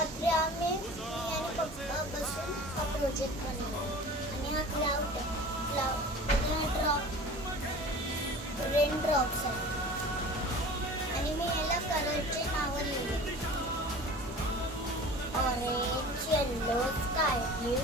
रात्री मी आणि पप्पा बसून हा प्रोजेक्ट बनवला आणि हा क्लाउड रेन ड्रॉप्स आहे आणि मी याला कलरचे नावं लिहिले ऑरेंज येलो स्काय ब्ल्यू